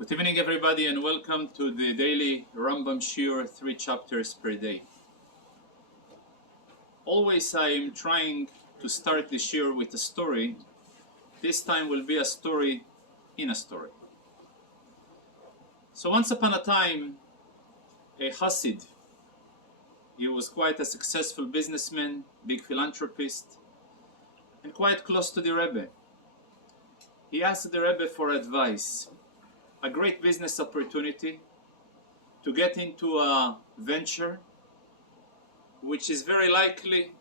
Good evening, everybody, and welcome to the daily Rambam Shiur, 3 chapters per day. Always I am trying to start the Shiur with a story. This time will be a story in a story. So once upon a time, a Hasid, he was quite a successful businessman, big philanthropist, and quite close to the Rebbe. He asked the Rebbe for advice. A great business opportunity to get into a venture which is very likely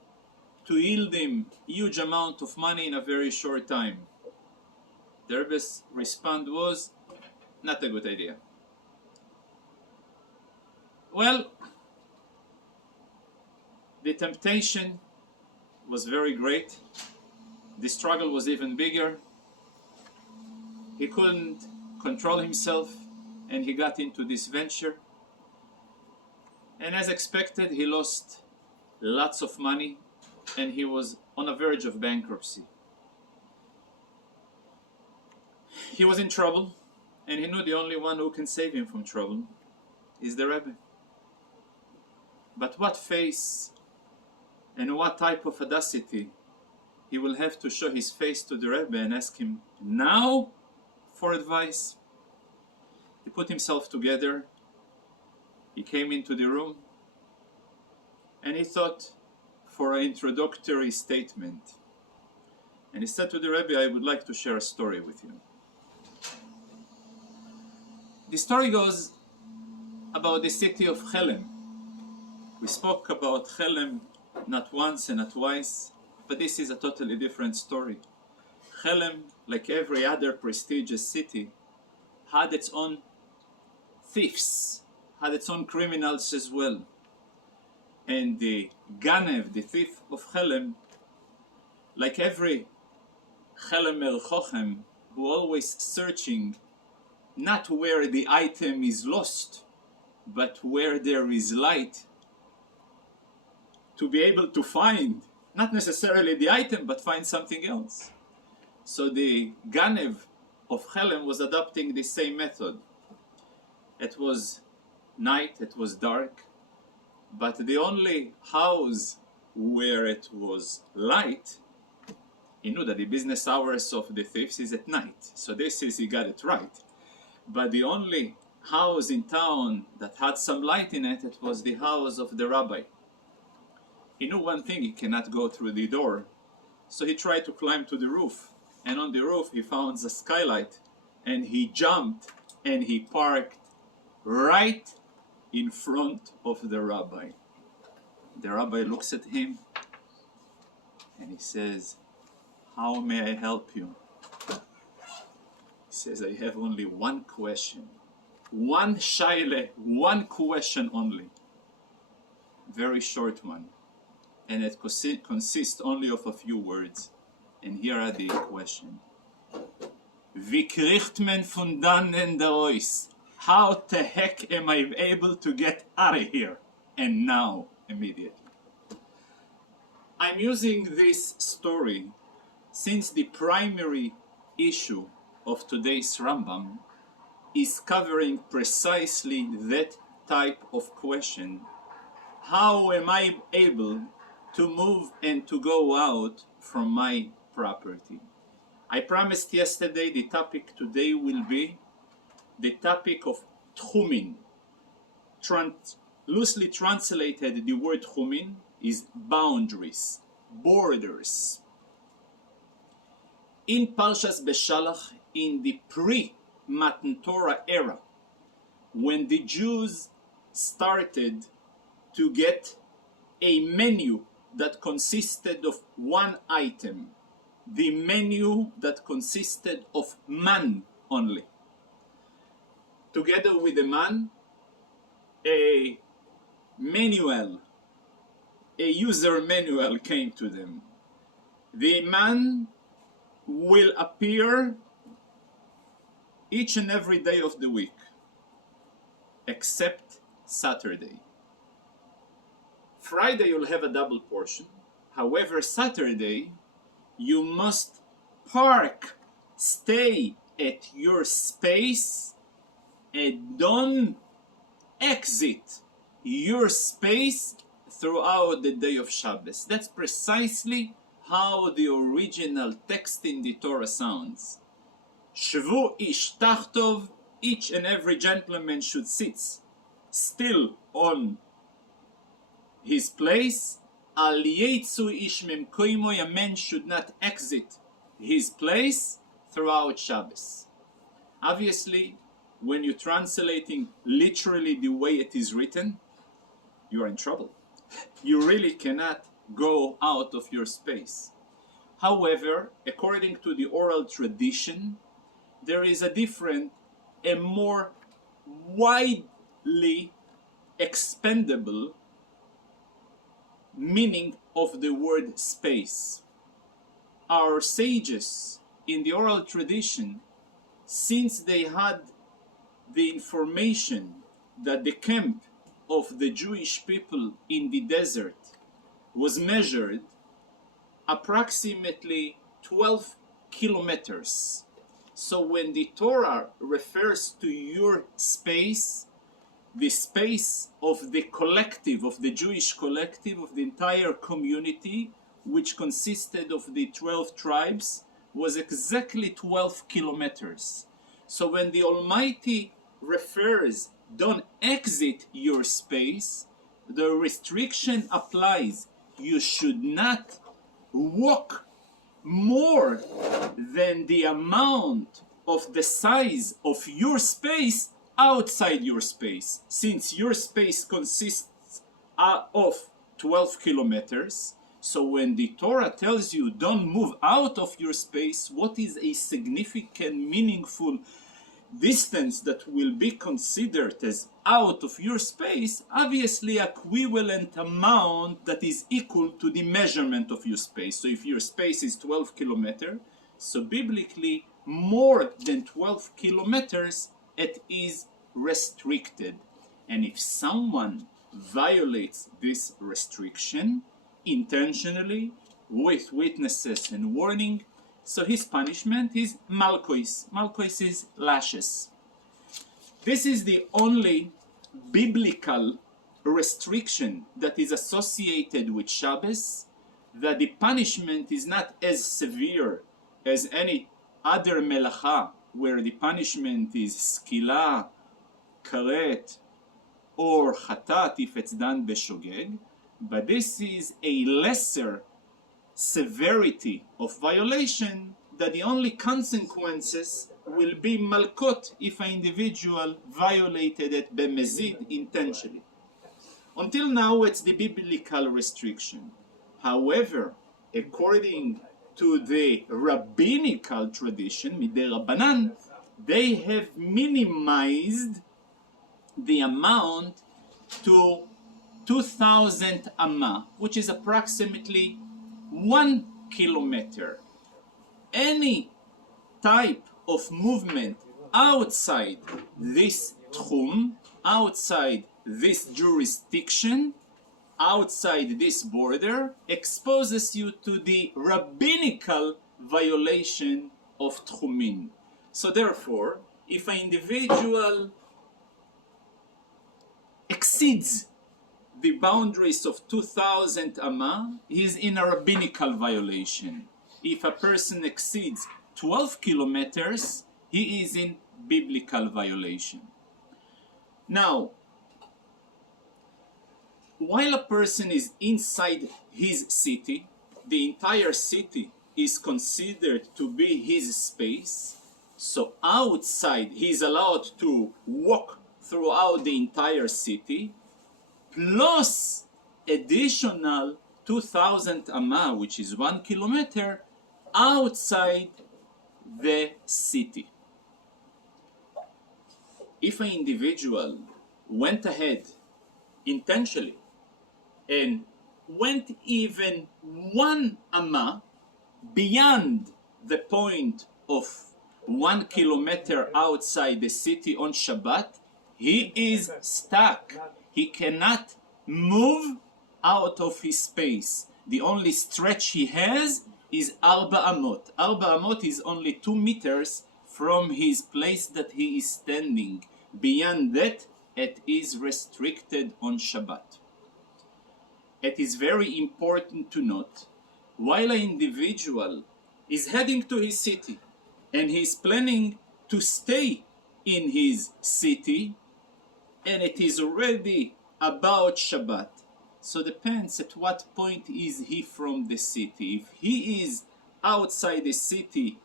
to yield him huge amount of money in a very short time. The Rebbe's response was, not a good idea. Well, the temptation was very great. The struggle was even bigger. He couldn't control himself, and he got into this venture. And as expected, he lost lots of money, and he was on the verge of bankruptcy. He was in trouble, and he knew the only one who can save him from trouble is the Rebbe. But what face and what type of audacity he will have to show his face to the Rebbe and ask him now for advice. He put himself together, he came into the room, and he thought for an introductory statement. And he said to the Rebbe, I would like to share a story with you. The story goes about the city of Chelem. We spoke about Chelem not once and not twice, but this is a totally different story. Chelem, like every other prestigious city, had its own thieves, had its own criminals as well. And the Ganev, the thief of Chelem, like every Chelemer Chochem, who always searching not where the item is lost, but where there is light, to be able to find, not necessarily the item, but find something else. So the Ganev of Chelem was adopting the same method. It was night, it was dark, but the only house where it was light, he knew that the business hours of the thieves is at night. So he got it right. But the only house in town that had some light in it, it was the house of the rabbi. He knew one thing, he cannot go through the door. So he tried to climb to the roof. And on the roof he found a skylight, and he jumped and he parked right in front of the rabbi. The rabbi looks at him and he says, how may I help you? He says, I have only one question. One shayle, one question only. Very short one. And it consists only of a few words. And here are the question. Wie kriegt man von dannen da raus? How the heck am I able to get out of here? And now, immediately. I'm using this story since the primary issue of today's Rambam is covering precisely that type of question. How am I able to move and to go out from my property? I promised yesterday the topic today will be the topic of tchumin. Loosely translated, the word tchumin is boundaries, borders. In Parshas Beshalach, in the pre-Matan Torah era, when the Jews started to get a menu that consisted of one item, the menu that consisted of man only. Together with the man, a manual, a user manual came to them. The man will appear each and every day of the week, except Saturday. Friday you'll have a double portion. However, Saturday you must park, stay at your space and don't exit your space throughout the day of Shabbos. That's precisely how the original text in the Torah sounds. Shvu ish tachtov, each and every gentleman should sit still on his place. Al yetzu ish memkoimo, a man should not exit his place throughout Shabbos. Obviously, when you're translating literally the way it is written, you are in trouble. You really cannot go out of your space. However, according to the oral tradition, there is a different, a more widely expandable meaning of the word space. Our sages in the oral tradition, since they had the information that the camp of the Jewish people in the desert was measured approximately 12 kilometers. So when the Torah refers to your space, the space of the collective, of the Jewish collective, of the entire community, which consisted of the 12 tribes, was exactly 12 kilometers. So when the Almighty refers, don't exit your space, the restriction applies. You should not walk more than the amount of the size of your space outside your space. Since your space consists of 12 kilometers, so when the Torah tells you don't move out of your space, what is a significant, meaningful distance that will be considered as out of your space? Obviously equivalent amount that is equal to the measurement of your space. So if your space is 12 kilometers, so biblically more than 12 kilometers it is restricted. And if someone violates this restriction intentionally with witnesses and warning, so his punishment is malkois. Malkois is lashes. This is the only biblical restriction that is associated with Shabbos, that the punishment is not as severe as any other melacha, where the punishment is skila, karet, or chatat if it's done beshogeg, but this is a lesser severity of violation, that the only consequences will be malkot if an individual violated it b'mezid intentionally. Until now it's the biblical restriction. However, according to the rabbinical tradition, midei rabbanan, they have minimized the amount to 2,000 amma, which is approximately 1 kilometer. Any type of movement outside this tchum, outside this jurisdiction, outside this border, exposes you to the rabbinical violation of tchumin. So therefore, if an individual exceeds the boundaries of 2,000 amma, he is in a rabbinical violation. If a person exceeds 12 kilometers, he is in biblical violation. Now, while a person is inside his city, the entire city is considered to be his space. So outside, he is allowed to walk throughout the entire city, plus additional 2,000 amma, which is 1 kilometer, outside the city. If an individual went ahead intentionally and went even 1 amma beyond the point of 1 kilometer outside the city on Shabbat, he is stuck. He cannot move out of his space. The only stretch he has is Arba Amot. Arba Amot is only 2 meters from his place that he is standing. Beyond that, it is restricted on Shabbat. It is very important to note, while an individual is heading to his city and he's planning to stay in his city, and it is already about Shabbat, so depends at what point is he from the city. If he is outside the city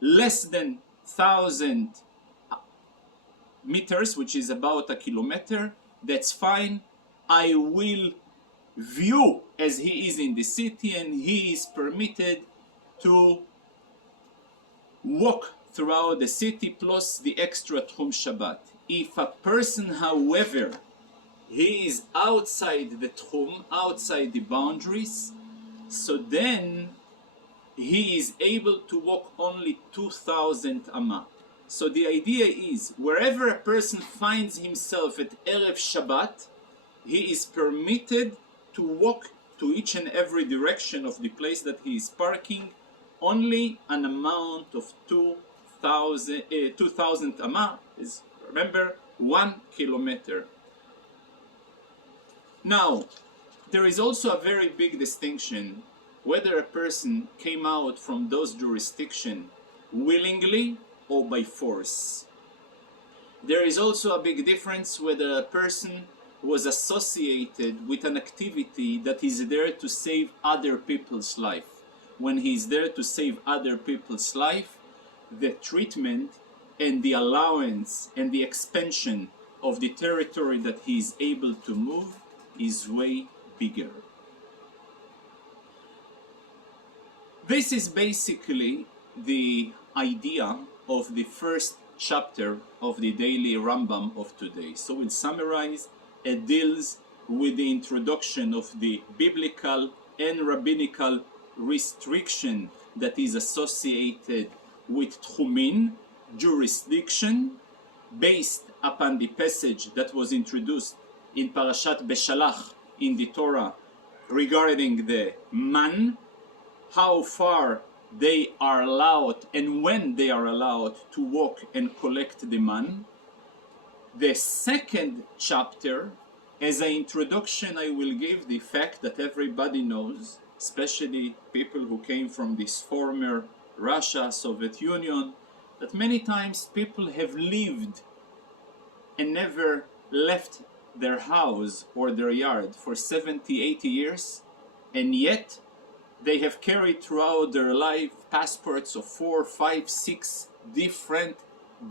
less than 1,000 meters, which is about a kilometer, that's fine. I will view as he is in the city, and he is permitted to walk throughout the city plus the extra Tchum Shabbat. If a person, however, he is outside the Tchum, outside the boundaries, so then he is able to walk only 2,000 Amah. So the idea is, wherever a person finds himself at Erev Shabbat, he is permitted to walk to each and every direction of the place that he is parking, only an amount of 2,000 Amah, is, remember, 1 kilometer. Now, there is also a very big distinction whether a person came out from those jurisdictions willingly or by force. There is also a big difference whether a person was associated with an activity that is there to save other people's life. When he is there to save other people's life, the treatment and the allowance and the expansion of the territory that he is able to move is way bigger. This is basically the idea of the first chapter of the daily Rambam of today. So we'll summarize. It deals with the introduction of the biblical and rabbinical restriction that is associated with Tchumin, jurisdiction, based upon the passage that was introduced in Parashat Beshalach in the Torah regarding the man, how far they are allowed and when they are allowed to walk and collect the man. The second chapter, as an introduction, I will give the fact that everybody knows, especially people who came from this former Russia, Soviet Union, that many times people have lived and never left their house or their yard for 70, 80 years, and yet they have carried throughout their life passports of 4, 5, 6 different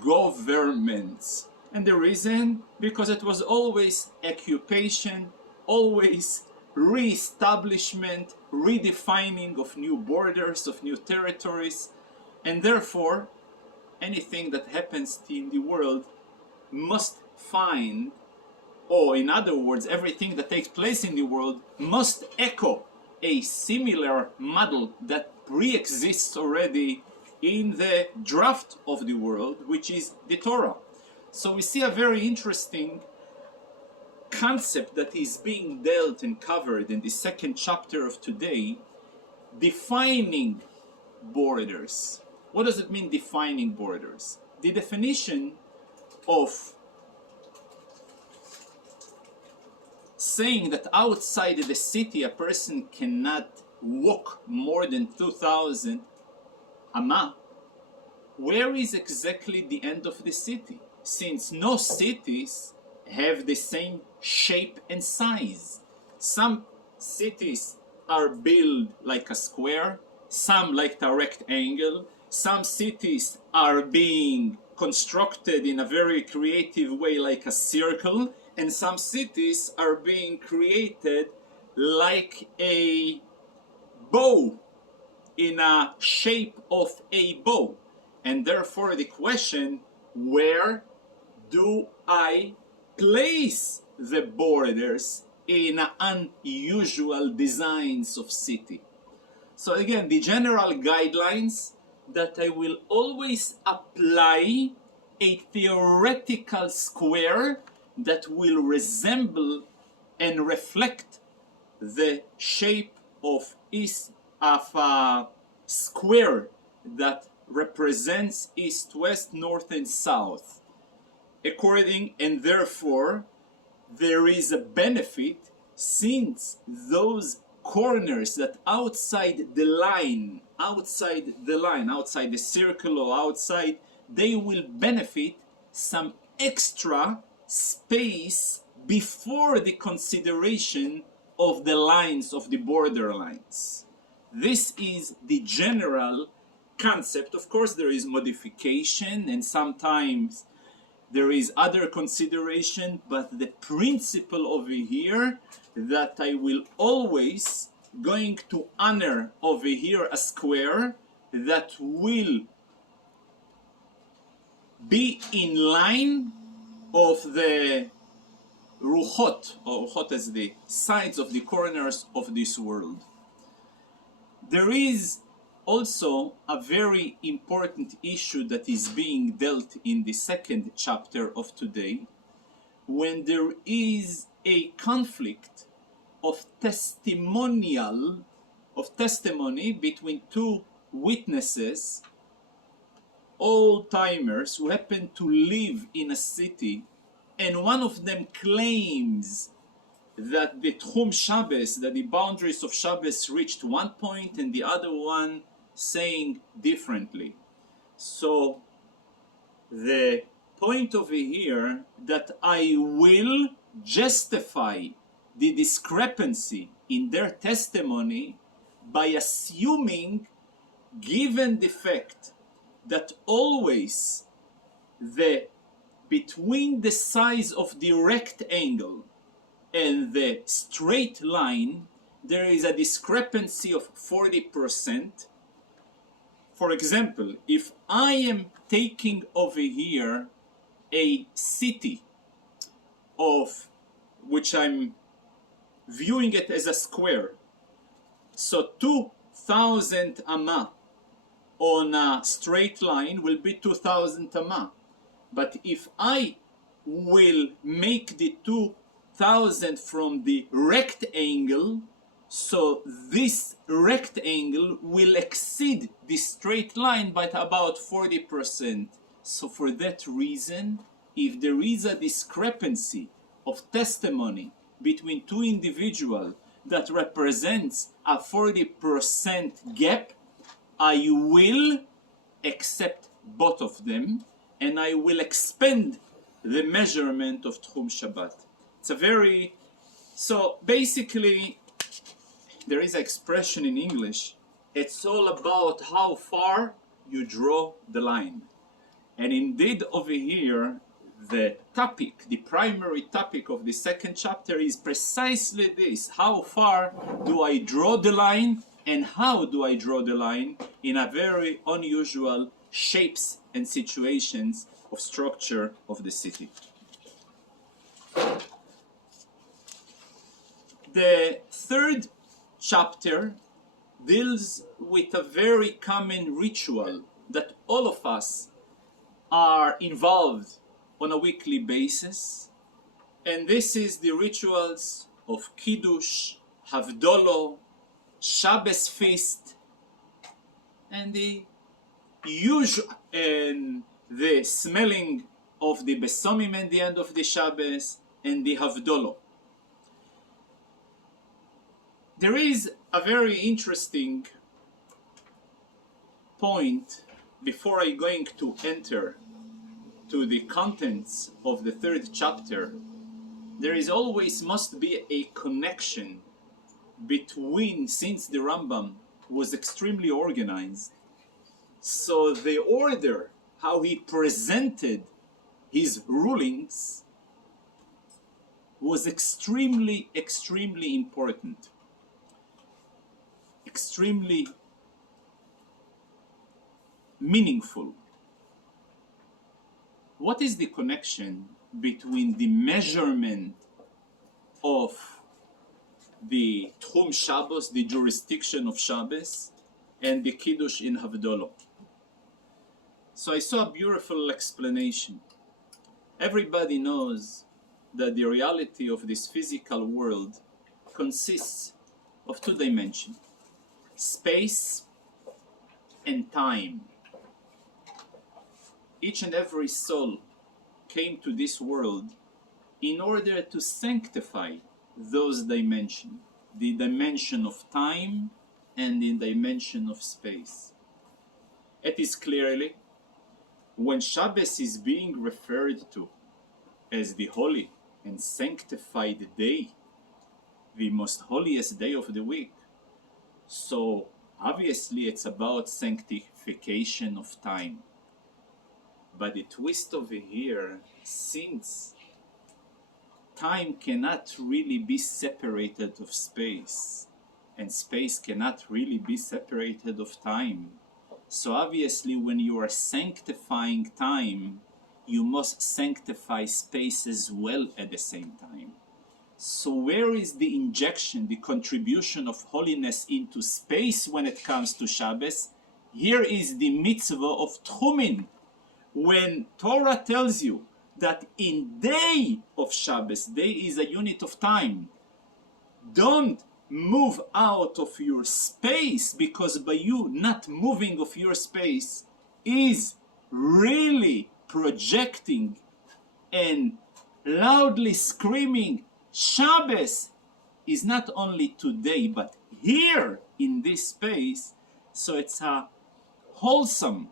governments. And the reason? Because it was always occupation, always re-establishment, redefining of new borders, of new territories, and therefore anything that happens in the world must find, or in other words, everything that takes place in the world must echo a similar model that pre-exists already in the draft of the world, which is the Torah. So we see a very interesting concept that is being dealt and covered in the second chapter of today, defining borders. What does it mean, defining borders? The definition of saying that outside the city a person cannot walk more than 2,000 Amah, where is exactly the end of the city? Since no cities have the same shape and size. Some cities are built like a square, some like a rectangle, some cities are being constructed in a very creative way like a circle, and some cities are being created like a bow, in a shape of a bow. And therefore the question, where do I place the borders in unusual designs of city? So again, the general guidelines that I will always apply a theoretical square that will resemble and reflect the shape of a square that represents east, west, north, and south. and therefore there is a benefit, since those corners that outside the circle or outside, they will benefit some extra space before the consideration of the lines, of the border lines. This is the general concept. Of course, there is modification and sometimes there is other consideration, but the principle over here that I will always going to honor over here a square that will be in line of the ruchot, or ruchot as the sides of the corners of this world. There is also a very important issue that is being dealt in the second chapter of today, when there is a conflict of testimony between two witnesses, old-timers who happen to live in a city, and one of them claims that the Tchum Shabbos, that the boundaries of Shabbos reached one point, and the other one saying differently. So the point over here that I will justify the discrepancy in their testimony by assuming, given the fact that always between the size of the rectangle and the straight line there is a discrepancy of 40%. For example, if I am taking over here a city of which I'm viewing it as a square, so 2000 amma on a straight line will be 2000 amma. But if I will make the 2000 from the rectangle, so this rectangle will exceed the straight line by about 40%. So for that reason, if there is a discrepancy of testimony between two individuals that represents a 40% gap, I will accept both of them and I will expand the measurement of Tchum Shabbat. It's a very, so basically there is an expression in English, it's all about how far you draw the line. And indeed over here, the topic, the primary topic of the second chapter is precisely this. How far do I draw the line, and how do I draw the line in a very unusual shapes and situations of structure of the city. The third chapter deals with a very common ritual that all of us are involved on a weekly basis, and this is the rituals of KIDDUSH, HAVDALAH, Shabbos feast, and the usual and the smelling of the besomim at the end of the Shabbos and the Havdalah. There is a very interesting point before I'm going to enter to the contents of the third chapter. There is always must be a connection between, since the Rambam was extremely organized, so the order, how he presented his rulings was extremely, extremely important. Extremely meaningful. What is the connection between the measurement of the Tchum Shabbos, the jurisdiction of Shabbos, and the Kiddush in Havdalah? So I saw a beautiful explanation. Everybody knows that the reality of this physical world consists of two dimensions: space and time. Each and every soul came to this world in order to sanctify those dimensions, the dimension of time and the dimension of space. It is clearly when Shabbos is being referred to as the holy and sanctified day, the most holiest day of the week. So obviously it's about sanctification of time. But the twist over here, since time cannot really be separated of space, and space cannot really be separated of time, so obviously when you are sanctifying time, you must sanctify space as well at the same time. So where is the injection, the contribution of holiness into space when it comes to Shabbos? Here is the mitzvah of Tchumin. When Torah tells you that in day of Shabbos, day is a unit of time, don't move out of your space, because by you not moving of your space is really projecting and loudly screaming, Shabbos is not only today but here in this space. So it's a wholesome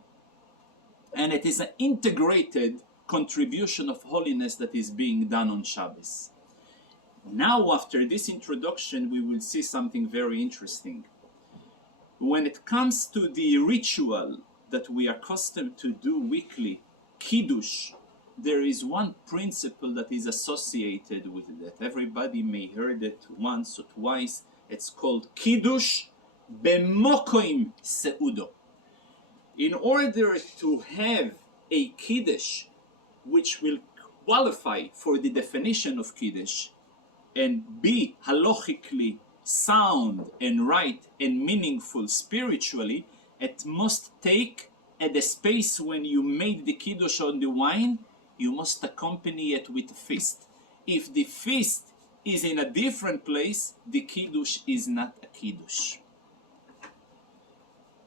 and it is an integrated contribution of holiness that is being done on Shabbos. Now, after this introduction, we will see something very interesting. When it comes to the ritual that we are accustomed to do weekly, Kiddush, there is one principle that is associated with it. Everybody may heard it once or twice. It's called Kiddush Bemokoim Seudo. In order to have a Kiddush which will qualify for the definition of Kiddush and be halachically sound and right and meaningful spiritually, it must take at the space when you made the Kiddush on the wine, you must accompany it with a feast. If the feast is in a different place, the Kiddush is not a Kiddush.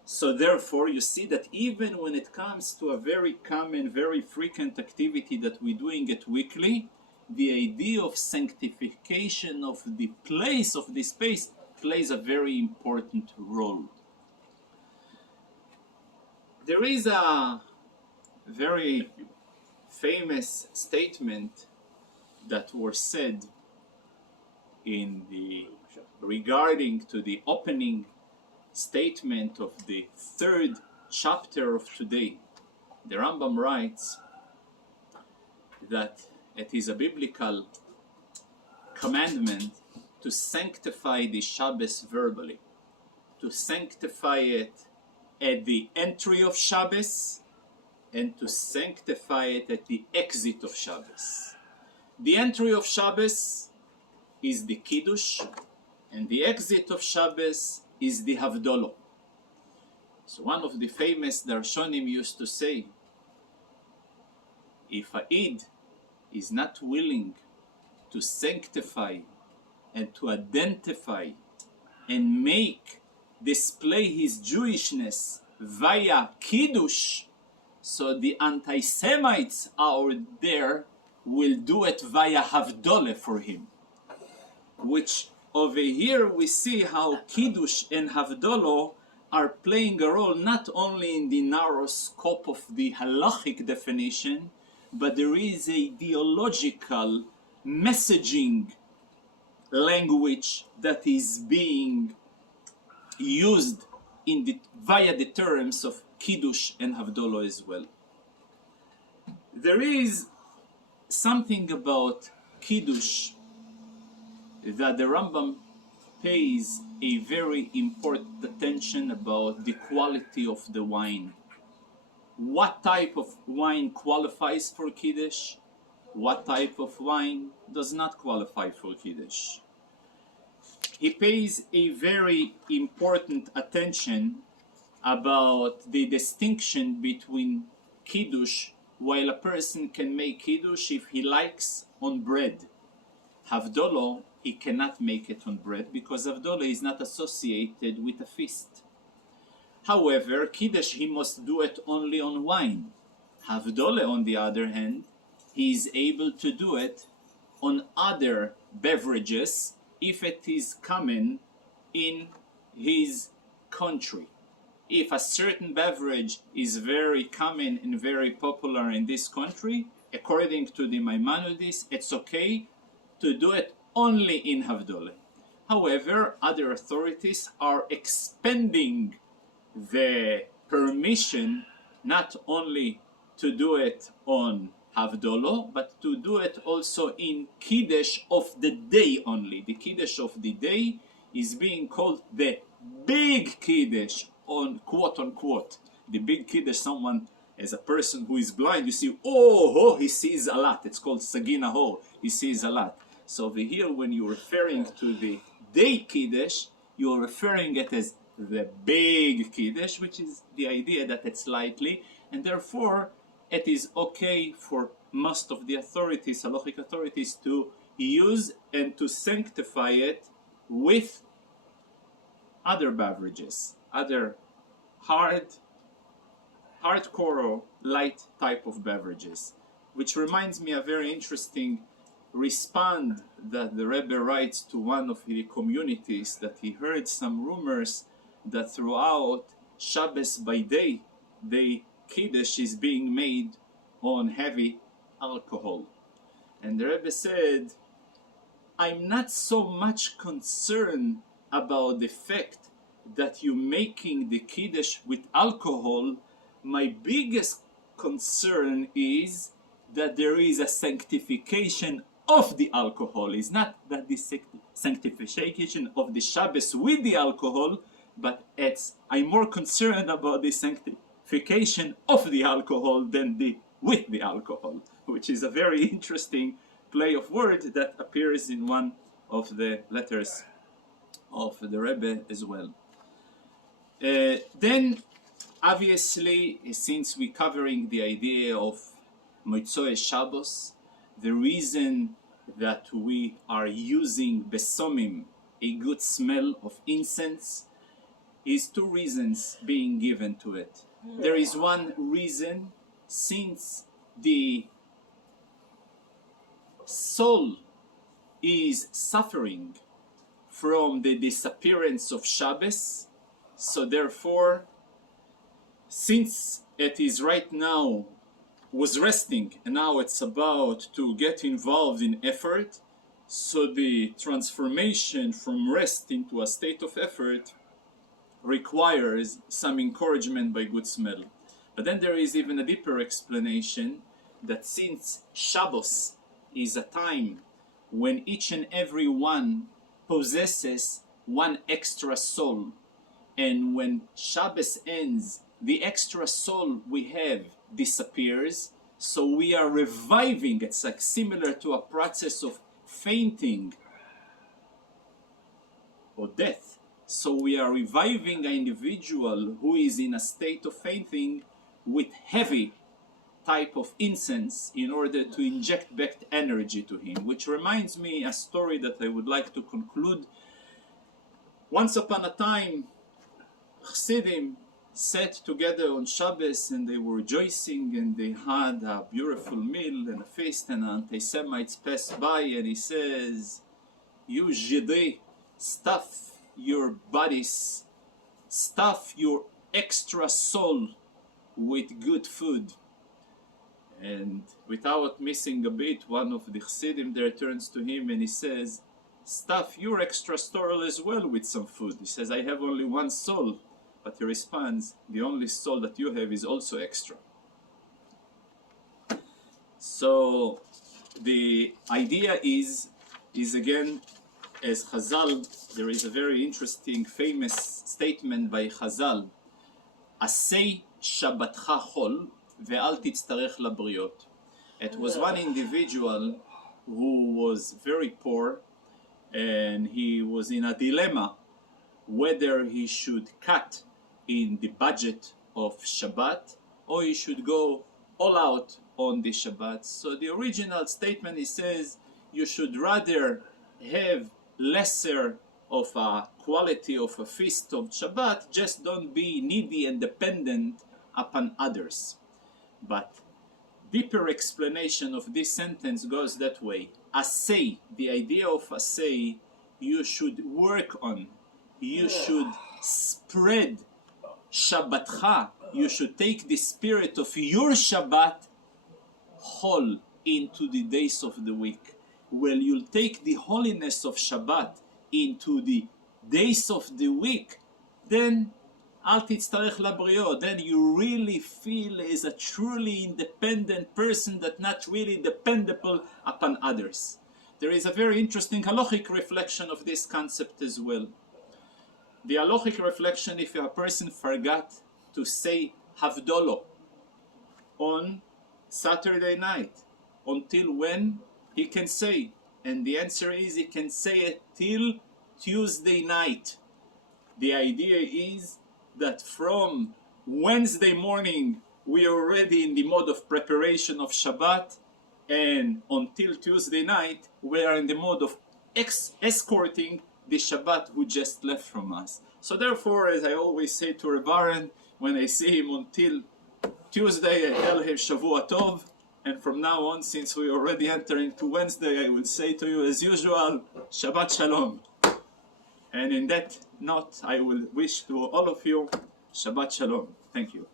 So therefore, you see that even when it comes to a very common, very frequent activity that we're doing it weekly, the idea of sanctification of the place, of the space, plays a very important role. There is a very famous statement that was said regarding to the opening statement of the 3rd chapter of today. The Rambam writes that it is a biblical commandment to sanctify the Shabbos verbally, to sanctify it at the entry of Shabbos and to sanctify it at the exit of Shabbos. The entry of Shabbos is the Kiddush and the exit of Shabbos is the HAVDALAH. So one of the famous Darshanim used to say, if a Eid is not willing to sanctify and to identify and display his Jewishness via Kiddush, so the anti-Semites out there will do it via HAVDALAH for him. Which over here we see how Kiddush and HAVDALAH are playing a role not only in the narrow scope of the halachic definition, but there is a theological messaging language that is being used via the terms of Kiddush and HAVDALAH as well. There is something about Kiddush that the Rambam pays a very important attention about the quality of the wine. What type of wine qualifies for Kiddush? What type of wine does not qualify for Kiddush? He pays a very important attention about the distinction between Kiddush, while a person can make Kiddush if he likes on bread. HAVDALAH, he cannot make it on bread because HAVDALAH is not associated with a feast. However, Kiddush, he must do it only on wine. HAVDALAH, on the other hand, he is able to do it on other beverages if it is common in his country. If a certain beverage is very common and very popular in this country, according to the Maimonides, it's okay to do it only in Havdalah. However, other authorities are expanding the permission not only to do it on Havdalah, but to do it also in Kiddush of the day only. The Kiddush of the day is being called the big Kiddush, on quote unquote. The big Kiddush, someone, as a person who is blind, you see, oh, he sees a lot. It's called Sagina Ho, he sees a lot. So over here, when you're referring to the day Kiddush, you're referring it as the big Kiddush, which is the idea that it's lightly, and therefore it is okay for most of the authorities, halachic authorities, to use and to sanctify it with other beverages, other hardcore or light type of beverages. Which reminds me a very interesting respond that the Rebbe writes to one of the communities, that he heard some rumors that throughout Shabbos by day, the Kiddush is being made on heavy alcohol. And the Rebbe said, I'm not so much concerned about the fact that you're making the Kiddush with alcohol. My biggest concern is that there is a sanctification of the alcohol. It's not that the sanctification of the Shabbos with the alcohol, but I'm more concerned about the sanctification of the alcohol than the with the alcohol, which is a very interesting play of words that appears in one of the letters of the Rebbe as well. Then, obviously, since we're covering the idea of Motzei Shabbos, the reason that we are using besomim, a good smell of incense, is two reasons being given to it. There is one reason, since the soul is suffering from the disappearance of Shabbos, so therefore, since it is right now was resting and now it's about to get involved in effort, so the transformation from rest into a state of effort requires some encouragement by good smell. But then there is even a deeper explanation, that since Shabbos is a time when each and every one possesses one extra soul, and when Shabbos ends, the extra soul we have disappears, so we are reviving. It's like similar to a process of fainting or death. So we are reviving an individual who is in a state of fainting with heavy type of incense in order to inject back energy to him, which reminds me a story that I would like to conclude. Once upon a time, Chassidim sat together on Shabbos and they were rejoicing, and they had a beautiful meal and a feast, and an anti-Semites passed by and he says, you Jidei, stuff your bodies, stuff your extra soul with good food. And without missing a beat, one of the Chassidim there turns to him and he says, stuff your extra soul as well with some food. He says, I have only one soul. But he responds, the only soul that you have is also extra. So the idea is again, as Chazal, there is a very interesting, famous statement by Chazal, Asei Shabbatcha Chol ve'al titztarech labriot. It was one individual who was very poor, and he was in a dilemma whether he should cut in the budget of Shabbat or he should go all out on the Shabbat. So the original statement, he says, you should rather have lesser of a quality of a feast of Shabbat, just don't be needy and dependent upon others. But deeper explanation of this sentence goes that way. Asay, the idea of asay, you should work on, you should spread Shabbatcha, you should take the spirit of your Shabbat whole into the days of the week. Well, you'll take the holiness of Shabbat into the days of the week, then אל תצטרך לבריאות, then you really feel as a truly independent person that not really dependable upon others. There is a very interesting halachic reflection of this concept as well. The halachic reflection, if a person forgot to say Havdalah on Saturday night, until when he can say? And the answer is he can say it till Tuesday night. The idea is that from Wednesday morning we are already in the mode of preparation of Shabbat, and until Tuesday night we are in the mode of escorting the Shabbat who just left from us. So therefore, as I always say to Reb Aaron, when I see him until Tuesday, I tell him Shavua Tov, and from now on, since we are already entering to Wednesday, I will say to you as usual, Shabbat Shalom. And in that note, I will wish to all of you Shabbat Shalom. Thank you.